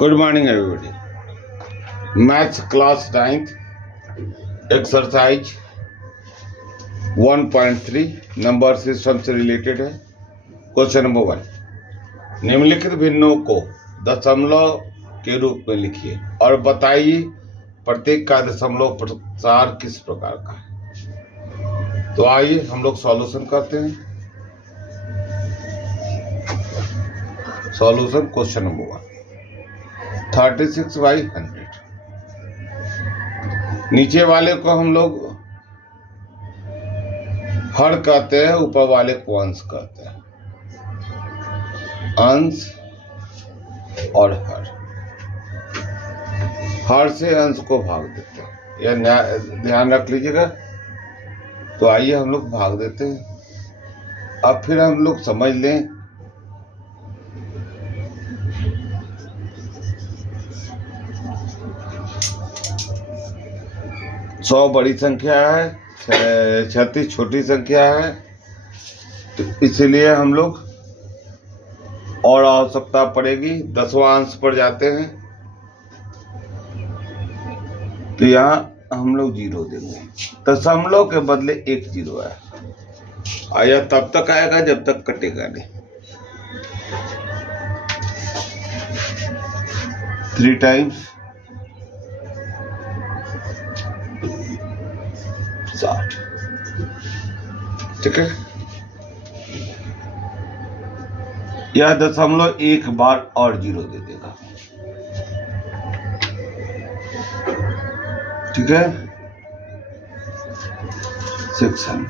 Good morning, everybody. Maths class 9th, exercise 1.3 number system से related है। Question number 1, निम्नलिखित भिन्नों को दशमलव के रूप में लिखिए और बताइए प्रत्येक का दशमलव प्रसार किस प्रकार का है। तो आइए हम लोग सॉल्यूशन करते हैं। Solution question number 1, 36/100। नीचे वाले को हम लोग हर कहते हैं, ऊपर वाले को अंश कहते हैं। अंश और हर से अंश को भाग देते हैं, यह ध्यान रख लीजिएगा। तो आइए हम लोग भाग देते हैं। अब फिर हम लोग समझ लें 100 बड़ी संख्या है, 36 छोटी संख्या है, तो इसलिए हम लोग और आवश्यकता पड़ेगी। 10वां अंश पर जाते हैं तो यहाँ हम लोग 0 देंगे। दशमलव के बदले एक 0 है। आया तब तक आएगा जब तक कटेगा नहीं। 3 टाइम्स 60, ठीक है। यह दशमलव एक बार और 0 दे देगा, ठीक है। 600,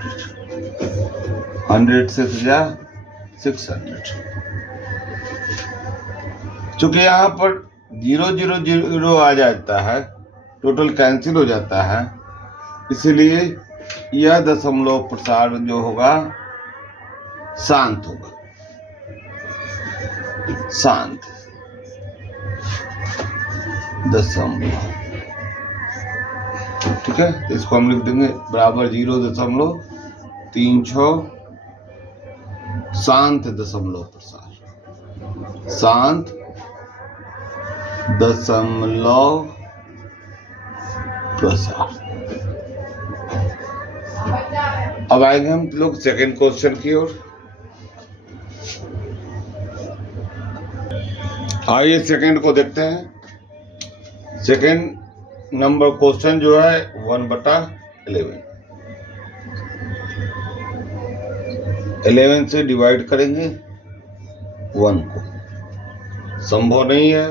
100 से सजा 600। चूंकि यहाँ पर 0 0 0 आ जाता है, टोटल कैंसिल हो जाता है, इसलिए यह दशमलव प्रसार जो होगा शांत होगा। शांत दशमलव, ठीक है। तो इसको हम लिख देंगे बराबर 0.36 शांत दशमलव प्रसार। शांत दशमलव प्रसार। अब आएंगे हम लोग सेकंड क्वेश्चन की ओर। आइए सेकंड को देखते हैं। सेकंड नंबर क्वेश्चन जो है 1/11। 11 से डिवाइड करेंगे 1 को, संभव नहीं है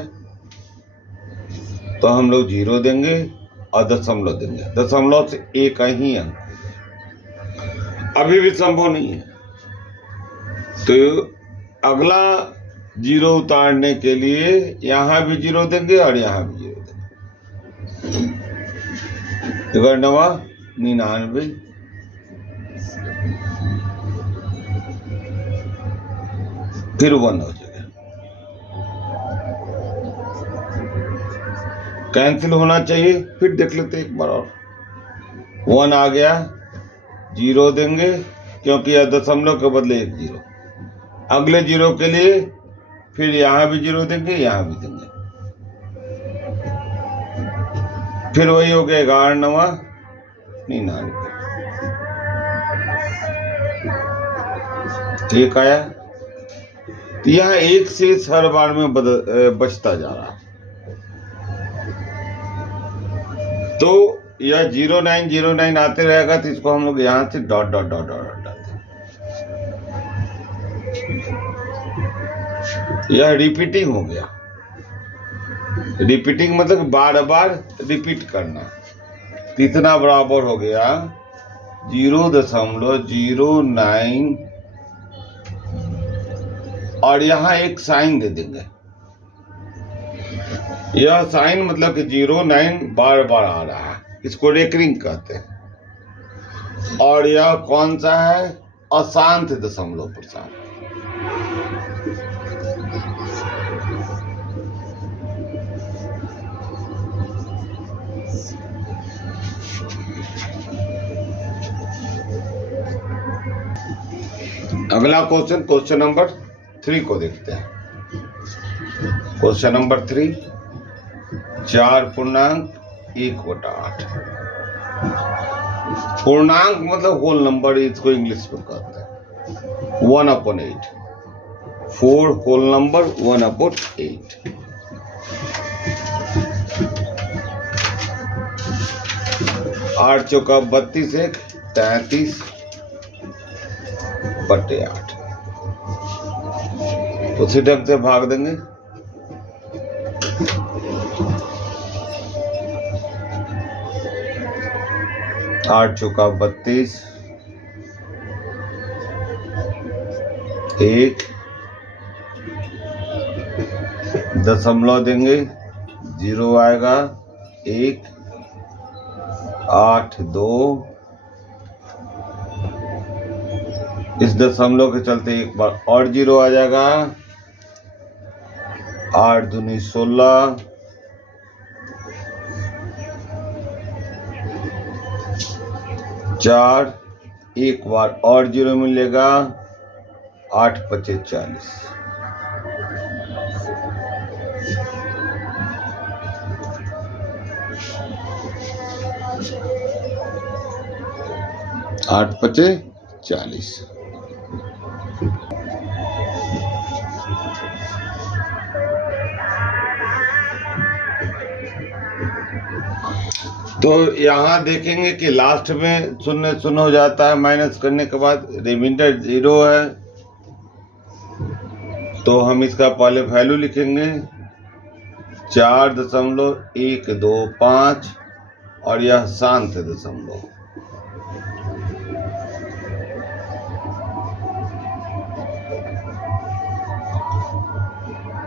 तो हम लोग 0 देंगे और दशमलव देंगे। दशमलव से एक ही अंक, अभी भी संभव नहीं है। तो अगला 0 उतारने के लिए यहां भी 0 देंगे और यहां भी 0 देंगे। 99, फिर 1 हो जाएगा, कैंसिल होना चाहिए। फिर देख लेते एक बार और। 1 आ गया, 0 देंगे क्योंकि यह दशमलव के बदले एक 0। अगले 0 के लिए फिर यहां भी 0 देंगे, यहां भी देंगे। फिर वही हो गया 11 99, एक आया। तो यह एक से हर बार में बचता जा रहा है। तो यह 0909 आते रहेगा, तो इसको हम लोग यहां से डॉट डॉट डॉट डॉट डालते हैं। यह रिपीटिंग हो गया। रिपीटिंग मतलब बार बार रिपीट करना। कितना बराबर हो गया 0.09 और यहां एक साइन दे देंगे। यह साइन मतलब कि 09 बार बार आ रहा है, इसको रेकरिंग कहते हैं। और यह कौन सा है? अशांत दशमलव प्रसार। अगला क्वेश्चन नंबर 3 को देखते हैं। क्वेश्चन नंबर 3, 4 पूर्णांक 1/8। पूर्णांक मतलब होल नंबर, इसको इंग्लिश में कहते हैं 1/8। 4 होल नंबर 1/8। 8 चौका 32, 1 33/8। उसी ढंग से भाग देंगे। 8 चौका 32, 1 दशमलव देंगे, 0 आएगा, 1 8 2। इस दशमलव के चलते एक बार और 0 आ जाएगा, 8 दूनी 16, 4 एक बार और 0 मिलेगा, 8 5 40। 8 5 40। तो यहाँ देखेंगे कि लास्ट में 0 0 हो जाता है, माइनस करने के बाद रिमाइंडर 0 है। तो हम इसका पहले वैल्यू लिखेंगे 4.125 और यह शांत दशमलव।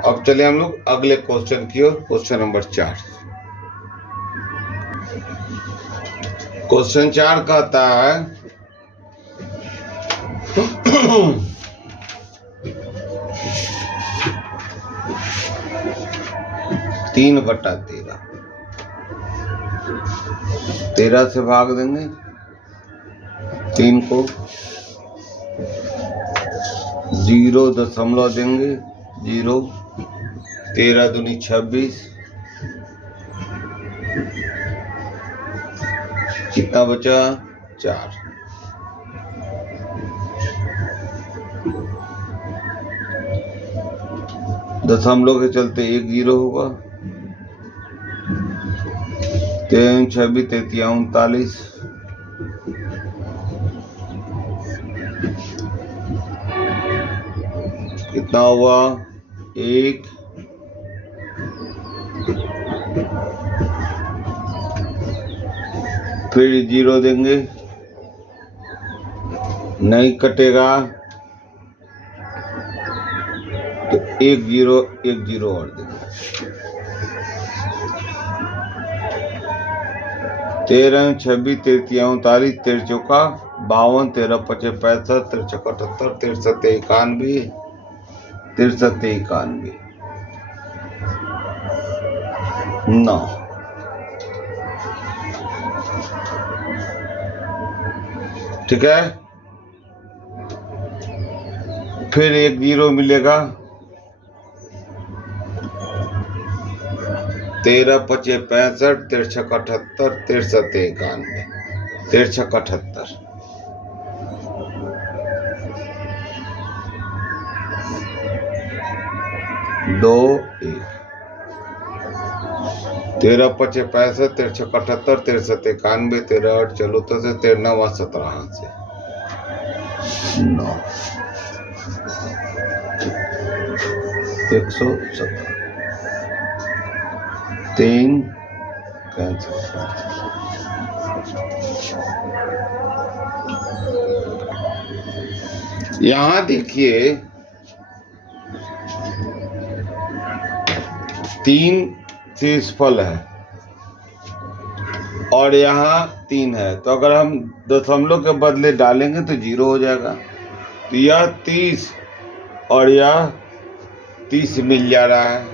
अब चले हम लोग अगले क्वेश्चन की ओर। Question number 4। क्वेश्चन 4 कहता है 3/13। 13 से भाग देंगे 3 को, 0 दशमलव देंगे, 0, 13 दूनी 26। कितना बचा? 4। दशमलव के चलते 1 0 होगा, 3 26 33 39। कितना हुआ? 1, फिर 0 देंगे, नहीं कटेगा तो 1 0 1 0 और देंगे। 13 26 33 39, 13 चौका 52, 13 5 65, 13 चौका 78, 13 7 91, 13 7 91, 9। ठीक है, फिर 1 0 मिलेगा, 13 5 65, 13 6 78, 13 7 91, 13 6 78। 2 1, 13 5 65, 13 6 78, 13 7 91, 13 8 चलो तो से 13 9 17 से 9, 117, 3 कैंसिल। यहां देखिए 3 शेषफल है और यहाँ 3 है, तो अगर हम दशमलव के बदले डालेंगे तो 0 हो जाएगा। तो यह 30 और यह 30 मिल जा रहा है,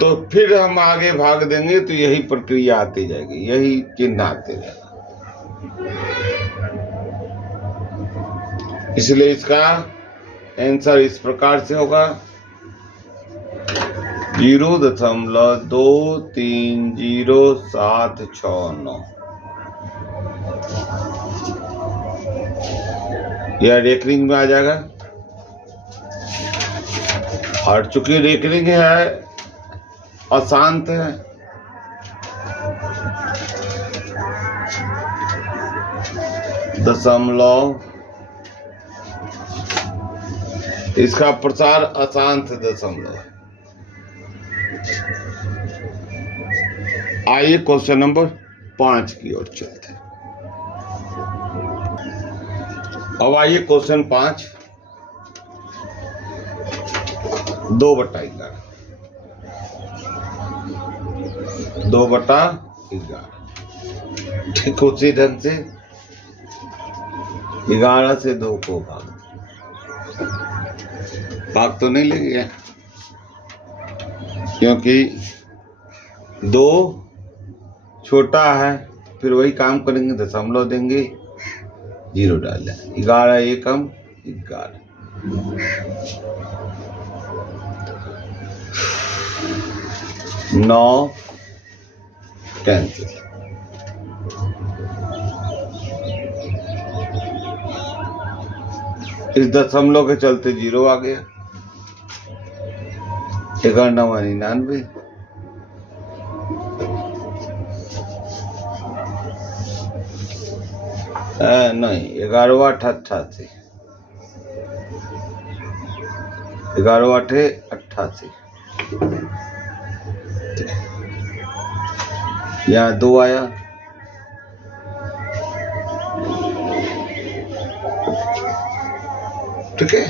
तो फिर हम आगे भाग देंगे तो यही प्रक्रिया आती जाएगी, यही चिन्ह आते जाएगा। इसलिए इसका आंसर इस प्रकार से होगा 0.230769 यह रेकरिंग में आ जाएगा। और चूंकि रेकरिंग है, अशांत है, दशमलव, इसका प्रसार अशांत दशमलव। आइए क्वेश्चन नंबर 5 की ओर चलते हैं। अब आइए क्वेश्चन 5, 2/11, 2/11। ठीक उसी ढंग से 11 से 2 को भाग तो नहीं लगेगा, क्योंकि 2 छोटा है। फिर वही काम करेंगे, दशमलव देंगे, 0 डाल देंगे। 11 एकम 11, 9 कैंसिल। इस दशमलव के चलते 0 आ गया। 11 9 99, नहीं 11 8 88, 11 8 88, यहाँ 2 आया, ठीक है।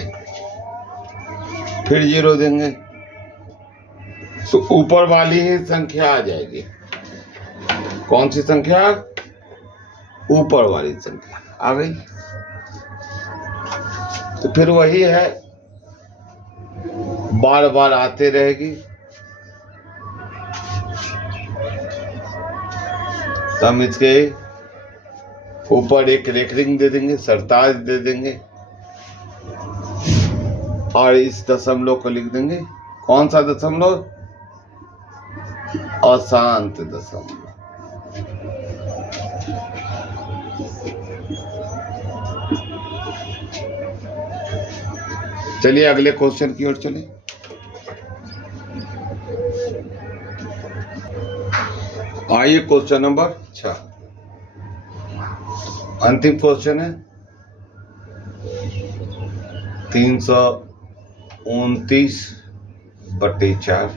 फिर 0 देंगे तो ऊपर वाली ही संख्या आ जाएगी। कौन सी संख्या? ऊपर वाली संख्या आ गई। तो फिर वही है, बार बार आते रहेगी। तो हम इसके ऊपर एक रेकरिंग दे देंगे, सरताज दे देंगे, और इस दशमलव को लिख देंगे। कौन सा दशमलव? अशांत दशमलव। चलिए अगले क्वेश्चन की ओर चलें। आइए क्वेश्चन नंबर 6, अंतिम क्वेश्चन है। 329/4,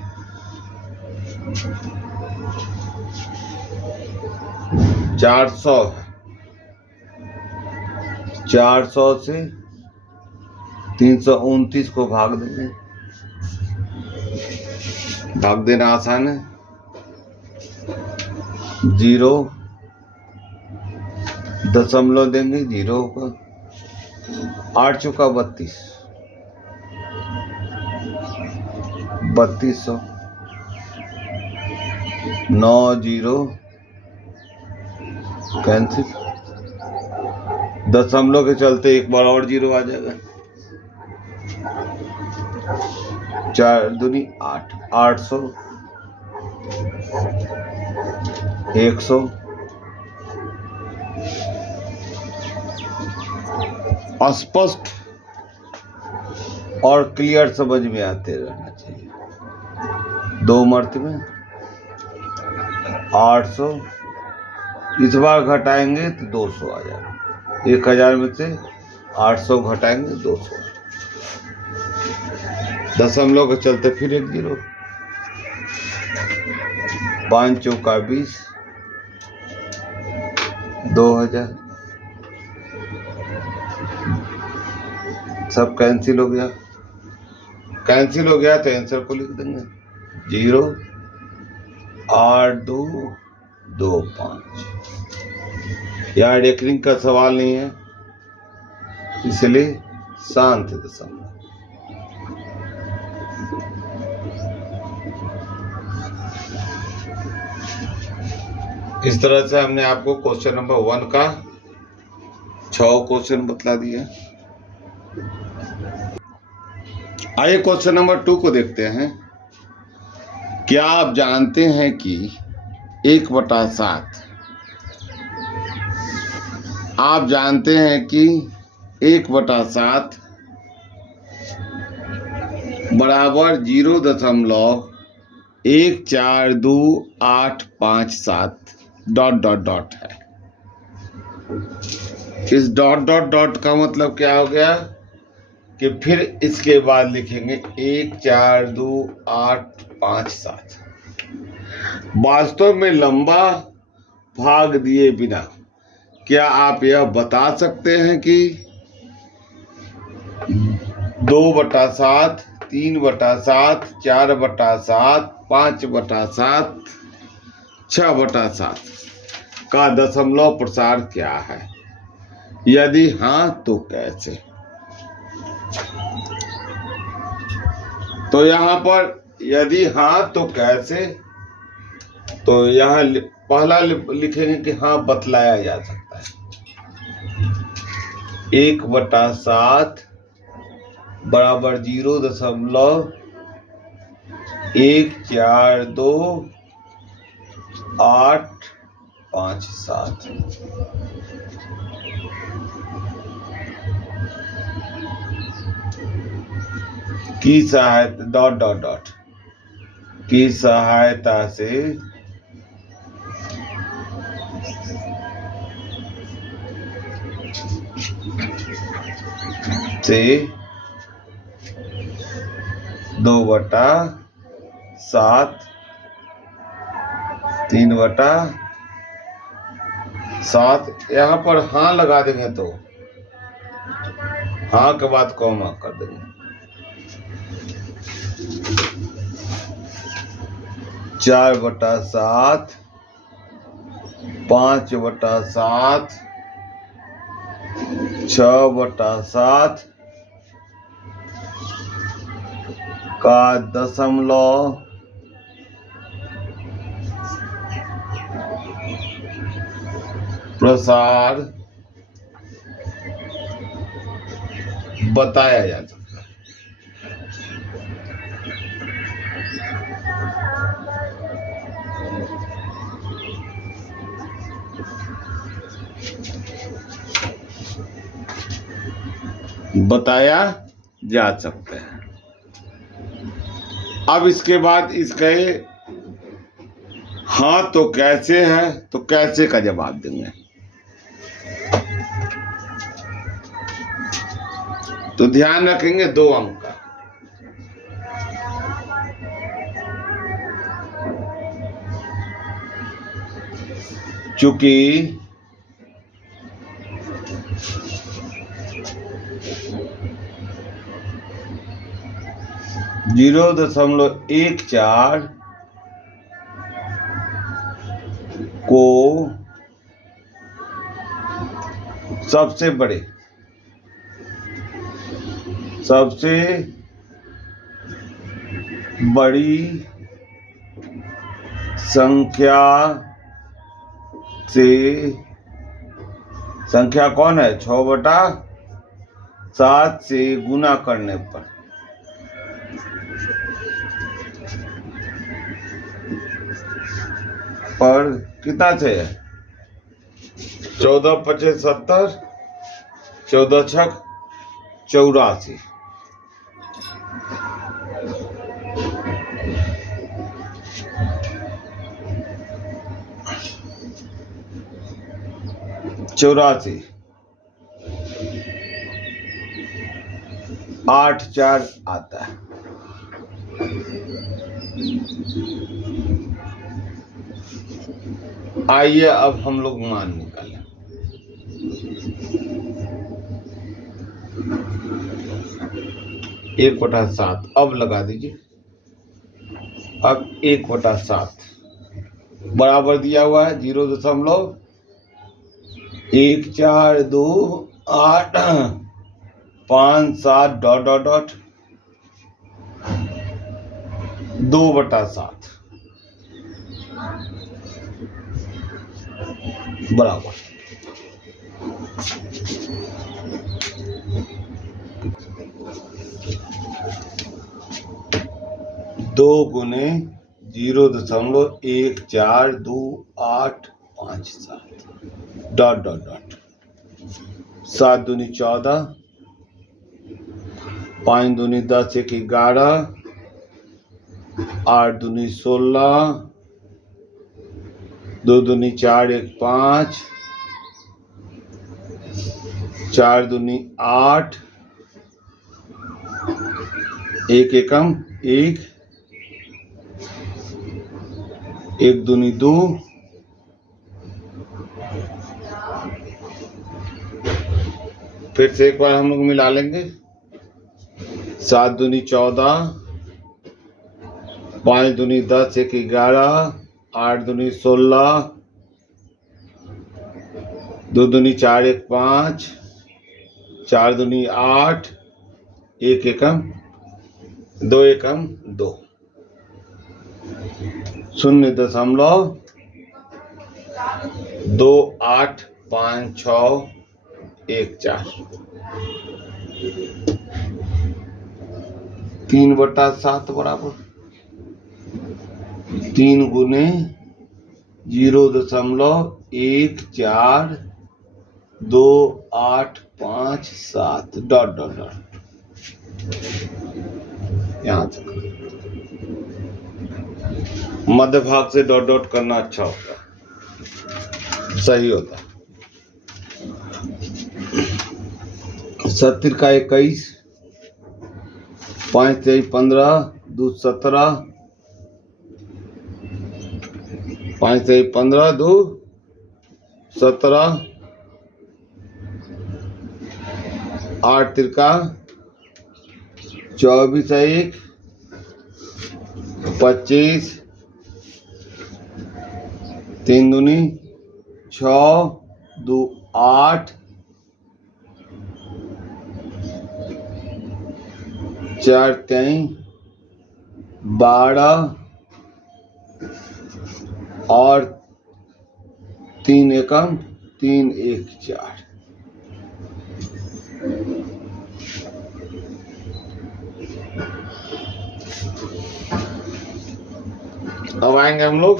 400 से 329 को भाग देंगे। भाग देना आसान है। 0 दशमलव देंगे, 0 को 8 चौका 32, 3200, 9 0 कैंसिल। दशमलव के चलते एक बार और 0 आ जाएगा। 4 दूनी 8, 800, 100, स्पष्ट और क्लियर समझ में आते रहना चाहिए। 2 मर्तबे 800, इस बार घटाएंगे तो 200 आ जाएगा। 1000 में से 800 घटाएंगे 200। दशमलव के चलते फिर एक 0, 5 चौका 20, 2000, सब कैंसिल हो गया। कैंसिल हो गया तो आंसर को लिख देंगे 08225। यहाँ रेकरिंग का सवाल नहीं है, इसलिए शांत दशमलव। इस तरह से हमने आपको क्वेश्चन नंबर 1 का 6 क्वेश्चन बतला दिया। आइए क्वेश्चन नंबर 2 को देखते हैं। क्या आप जानते हैं कि 1/7 आप जानते हैं कि 1/7 बराबर 0.142857 डॉट है। इस डॉट का मतलब क्या हो गया कि फिर इसके बाद लिखेंगे 142,857। वास्तव में लंबा भाग दिए बिना क्या आप यह बता सकते हैं कि 2/7, 3/7, 4/7, 5/7, 6/7 का दशमलव प्रसार क्या है? यदि हाँ तो कैसे? तो यहाँ पर यदि हाँ तो कैसे, तो यहाँ पहला लिखेंगे कि हाँ बतलाया जा सकता है। 1/7 बराबर 0.142857 की सहायता डॉट की सहायता से से 2/7, 3/7 यहाँ पर हाँ लगा देंगे तो हाँ के बाद कॉमा कर देंगे। 4/7, 5/7, 6/7 का दशमलव प्रसार बताया जा सकता है। बताया जा सकता है। अब इसके बाद इसके हाँ तो कैसे है, तो कैसे का जवाब देंगे। तो ध्यान रखेंगे 2 अंक का। चूंकि 0.14 को सबसे बड़ी संख्या कौन है? 6/7 से गुना करने पर कितना थे? 14×5 = 70, 14×6 = 84। चौरासी 8×4 आता है। आइए अब हम लोग मान निकालें। एक बटा 7 अब लगा दीजिए। अब 1/7 बराबर दिया हुआ है 0.142857 डॉट 2/7 बराबर 2 × 0.14285 डॉट डॉट डॉट 7 दूनी 14, 5 दूनी 10, 1 11, 8 दूनी 16, 2 दूनी 4, 1 5, 4 दूनी 8, 1 एकम 1, 1 दूनी 2, फिर से एक बार हम लोग मिला लेंगे। 7 दूनी 14, 5 दूनी 10, 1 11, 8 दूनी 16, 2 दूनी 4, 1 5, 4 दूनी 8, 1 एकम 2 एकम 2, 0.285614 3/7 बराबर 3 गुने 0.14285 डॉट डॉट डॉट यहां तक। मध्य भाग से डॉट डॉट करना अच्छा होता है, सही होता है। 70 का 21, 5 3 15, 2 17, 5 3 15, 2 17, 8 तिरका 24, 1 25, 3 दूनी 6, 2 8, 4 3 12 और 3 एकम 3 1 4। अब आएंगे हम लोग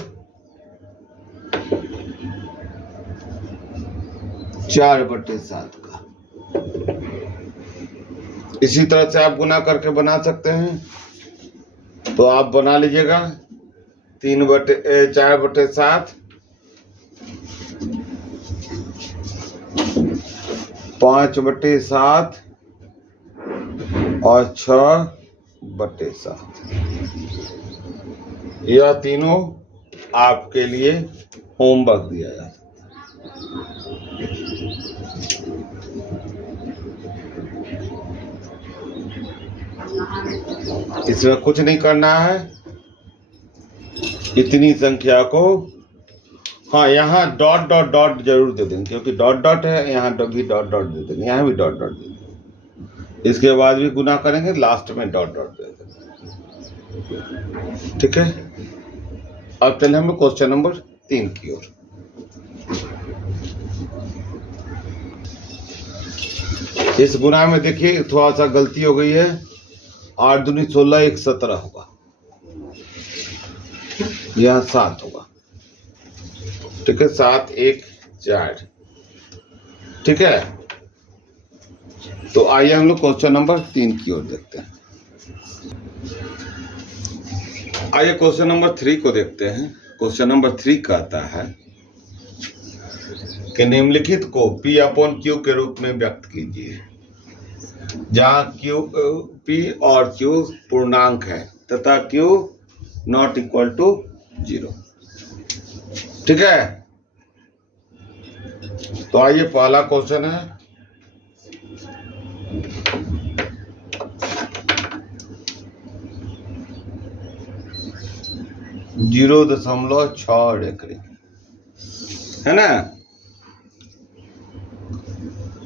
4/7 का। इसी तरह से आप गुना करके बना सकते हैं, तो आप बना लीजिएगा 4/7, 5/7 और 6/7। यह तीनों आपके लिए होमवर्क दिया जाता है। इसमें कुछ नहीं करना है, इतनी संख्या को, हाँ यहाँ डॉट डॉट डॉट जरूर दे देंगे, क्योंकि डॉट डॉट है, यहाँ भी डॉट डॉट दे देंगे, यहाँ भी डॉट डॉट दे देंगे। इसके बाद भी गुना करेंगे, लास्ट में डॉट डॉट दे देंगे। ठीक है, अब चले हम क्वेश्चन नंबर 3 की ओर। इस गुना में देखिए थोड़ा सा गलती हो गई है, 8 दूनी 16, 1 17 होगा, यह 7 होगा। ठीक है, 7 1 4। ठीक है, तो आइए हम लोग क्वेश्चन नंबर 3 की ओर देखते हैं। आइए क्वेश्चन नंबर 3 को देखते हैं। क्वेश्चन नंबर 3 कहता है कि निम्नलिखित को P/Q के रूप में व्यक्त कीजिए, जहां P और Q पूर्णांक है तथा Q नॉट इक्वल टू 0। ठीक है, तो आइए पहला क्वेश्चन है, .6 है ना।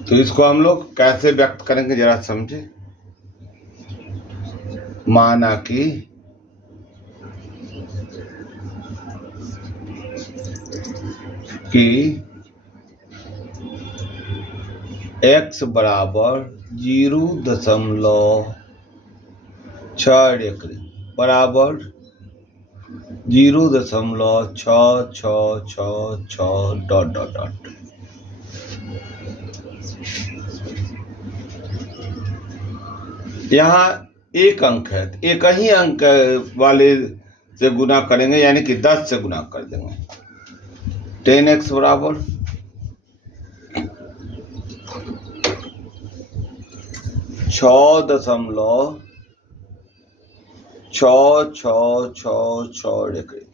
तो इसको हम लोग कैसे व्यक्त करेंगे जरा समझे। माना कि x बराबर 0.6 बराबर 0.6666 डॉट डॉट डॉट। यहाँ एक अंक है, एक ही अंक वाले से गुना करेंगे, यानी कि 10 से गुना कर देंगे। 10x बराबर 6.6666 डिग्री।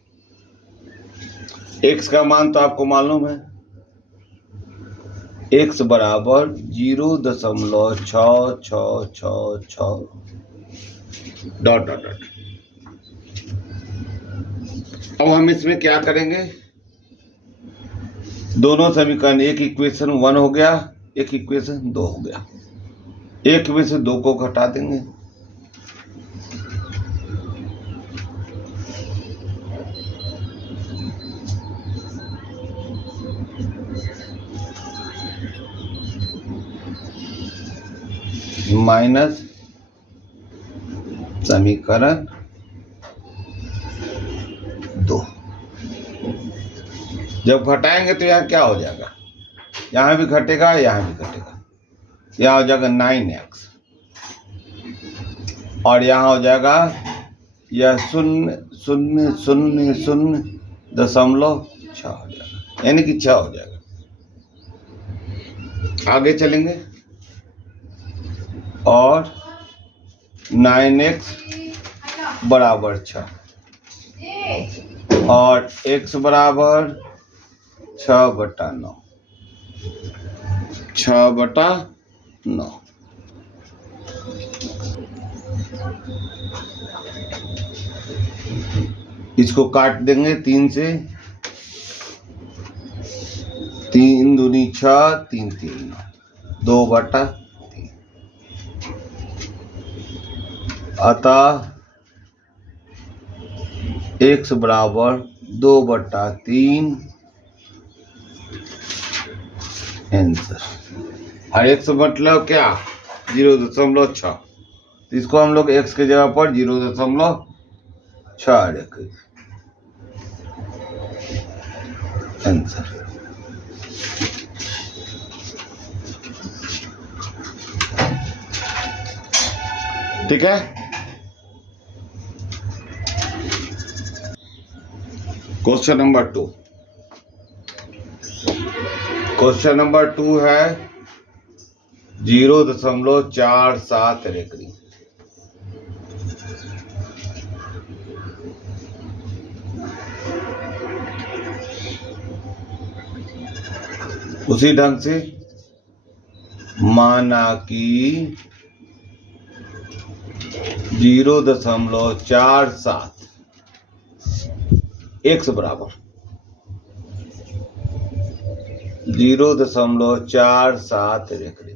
x का मान तो आपको मालूम है, x बराबर 0.6666 डॉट डॉट डॉट। अब हम इसमें क्या करेंगे, दोनों समीकरण, एक इक्वेशन 1 हो गया, एक इक्वेशन 2 हो गया, एक में से 2 को घटा देंगे। माइनस समीकरण 2। जब घटाएंगे तो यहाँ क्या हो जाएगा, यहाँ भी घटेगा, यहाँ भी घटेगा, यहाँ हो जाएगा 9x और यहाँ हो जाएगा यह 0.000.6 हो जाएगा, यानी कि 6 हो जाएगा। आगे चलेंगे और 9x बराबर 6 और x बराबर 6/9, 6/9। इसको काट देंगे 3 से, 3 दूनी 6, 3 3 9, 2/3। अतः x बराबर 2/3 आंसर। और x मतलब क्या, 0.6, तो इसको हम लोग x के जगह पर 0.6 रखें, आंसर। ठीक है। Question number 2। क्वेश्चन नंबर 2 है 0.47 रेकड़ी। उसी ढंग से माना कि 0.47 x बराबर 0.47 रेकड़ी।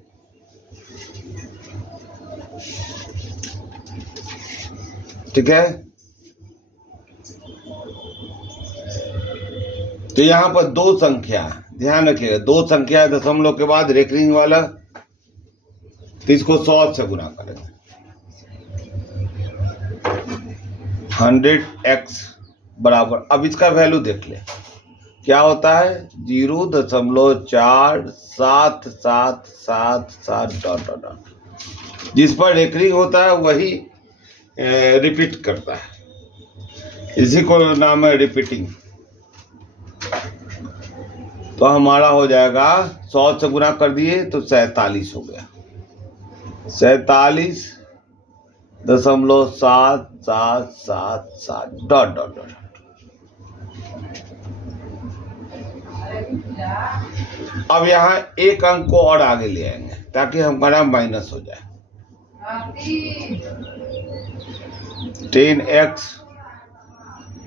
ठीक है, तो यहां पर 2 संख्या, ध्यान रखिएगा, 2 संख्या दशमलव के बाद रेकरिंग वाला, तो इसको 100 से गुना करेंगे। 100x बराबर, अब इसका वैल्यू देख ले क्या होता है, 0.4777 डॉट डॉट डॉट। जिस पर रेकरिंग होता है वही रिपीट करता है, इसी को नाम है रिपीटिंग। तो हमारा हो जाएगा 100 से गुना कर दिए तो 47 हो गया, 47.7777 डॉट डॉट डॉट। अब यहाँ एक अंक को और आगे ले आएंगे ताकि हमारा माइनस हो जाए। 10x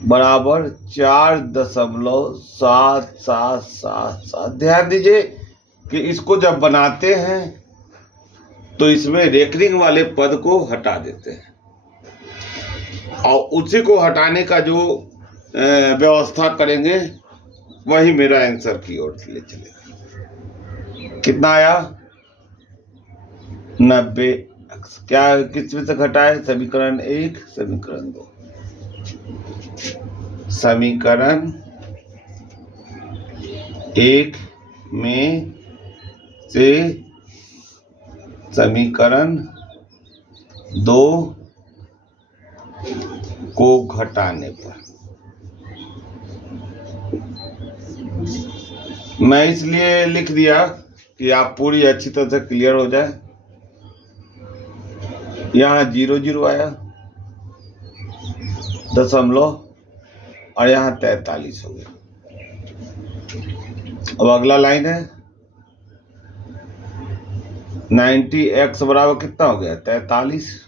बराबर 4.7777। ध्यान दीजिए कि इसको जब बनाते हैं तो इसमें रेकरिंग वाले पद को हटा देते हैं और उसी को हटाने का जो व्यवस्था करेंगे वही मेरा आंसर की ओर ले चलेगा। कितना आया, 90x। क्या किस में से घटाए, समीकरण 1 समीकरण 2। समीकरण 1 में से समीकरण 2 को घटाने पर। मैं इसलिए लिख दिया कि आप पूरी अच्छी तरह से क्लियर हो जाए। यहाँ 0 0 आया दशमलव और यहाँ 43 हो गया। अब अगला लाइन है 90x बराबर कितना हो गया 43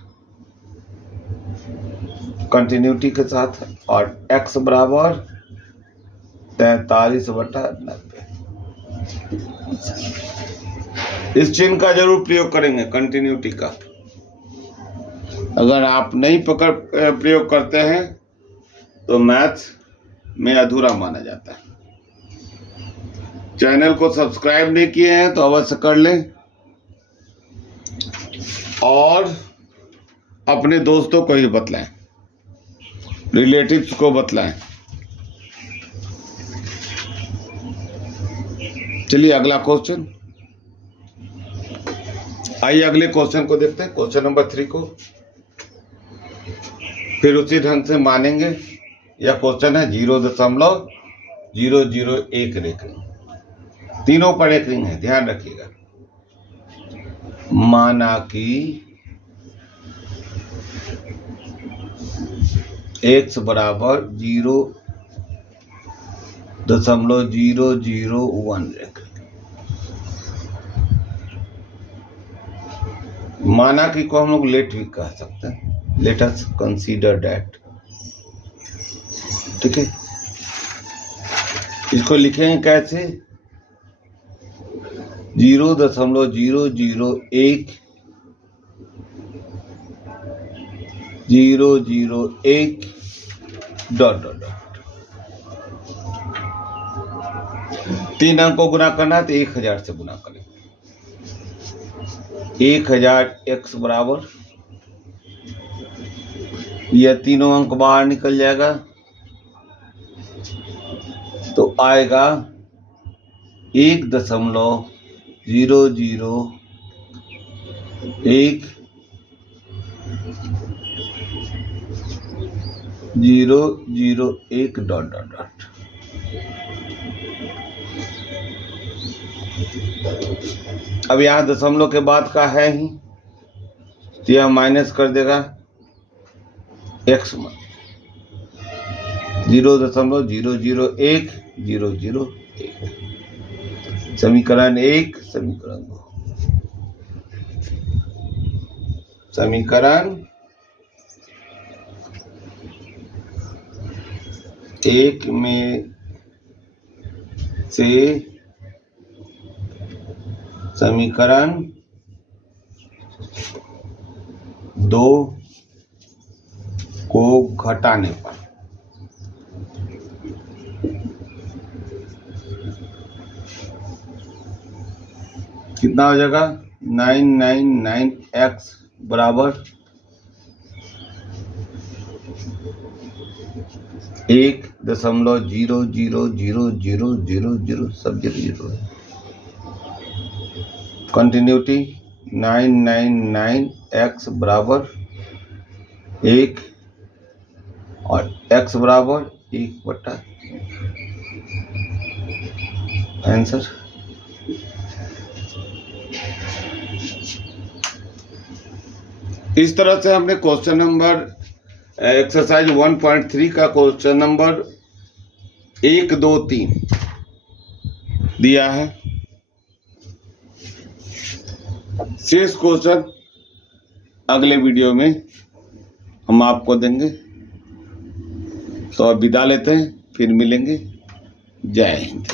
कंटिन्यूटी के साथ, और x बराबर 43/90। इस चिन्ह का जरूर प्रयोग करेंगे कंटिन्यूटी का। अगर आप नहीं प्रयोग करते हैं तो मैथ में अधूरा माना जाता है। चैनल को सब्सक्राइब नहीं किए हैं तो अवश्य कर लें और अपने दोस्तों को ही बतलाएं, रिलेटिव्स को बतलाएं। चलिए अगला क्वेश्चन। आइए अगले क्वेश्चन को देखते हैं, क्वेश्चन नंबर 3 को। फिर उसी ढंग से मानेंगे। यह क्वेश्चन है 0.001 रेखिंग, तीनों पर एक रिंग है, ध्यान रखिएगा। माना कि x बराबर 0.001 रेखिंग। माना कि को हम लोग लेट भी कह सकते हैं। Let us consider that. ठीक है, इसको लिखेंगे कैसे 0.001 डॉट डॉट डॉट। 3 अंक को गुना करना है तो 1000 से गुना करें। 1000 x बराबर, यह तीनों अंक बाहर निकल जाएगा तो आएगा 1.001 डॉट डॉट डॉट। अब यहाँ दशमलव के बाद का है ही तो यह माइनस कर देगा x में 0.001 समीकरण 1 समीकरण 2। समीकरण 1 में से समीकरण 2 को घटाने पर। कितना हो जाएगा 999x बराबर 1.00000 सब 0 है। कंटिन्यूटी 999x बराबर 1 और x बराबर 1/। आंसर इस तरह से हमने क्वेश्चन नंबर एक्सरसाइज 1.3 का क्वेश्चन नंबर 1, 2, 3 दिया है। शेष क्वेश्चन अगले वीडियो में हम आपको देंगे। तो अब विदा लेते हैं, फिर मिलेंगे। जय हिंद।